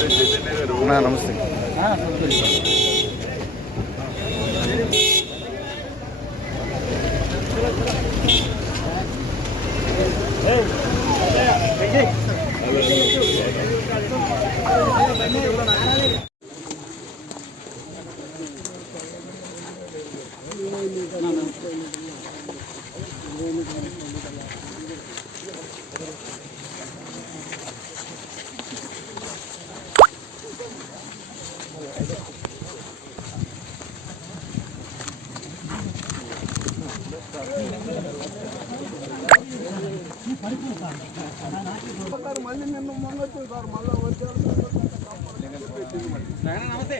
నమస్తే. మళ్ళీ నిన్న మొన్న వచ్చింది సార్, మళ్ళీ వచ్చారు. నమస్తే.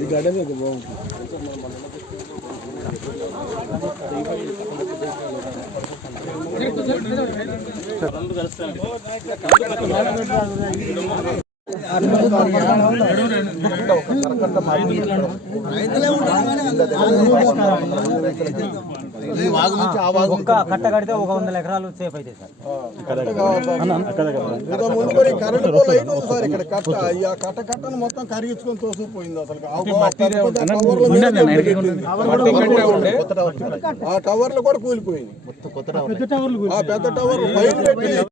ఈ గడ్డ బాగుంటుంది. ఒక్క కట్ట కడితే 100 ఎకరాలు సేఫ్ అయితే సార్. కట్టను మొత్తం కరిగించుకొని తోసిపోయింది. అసలు ఆ టవర్లు కూడా కూలిపోయింది. పెద్ద టవర్లు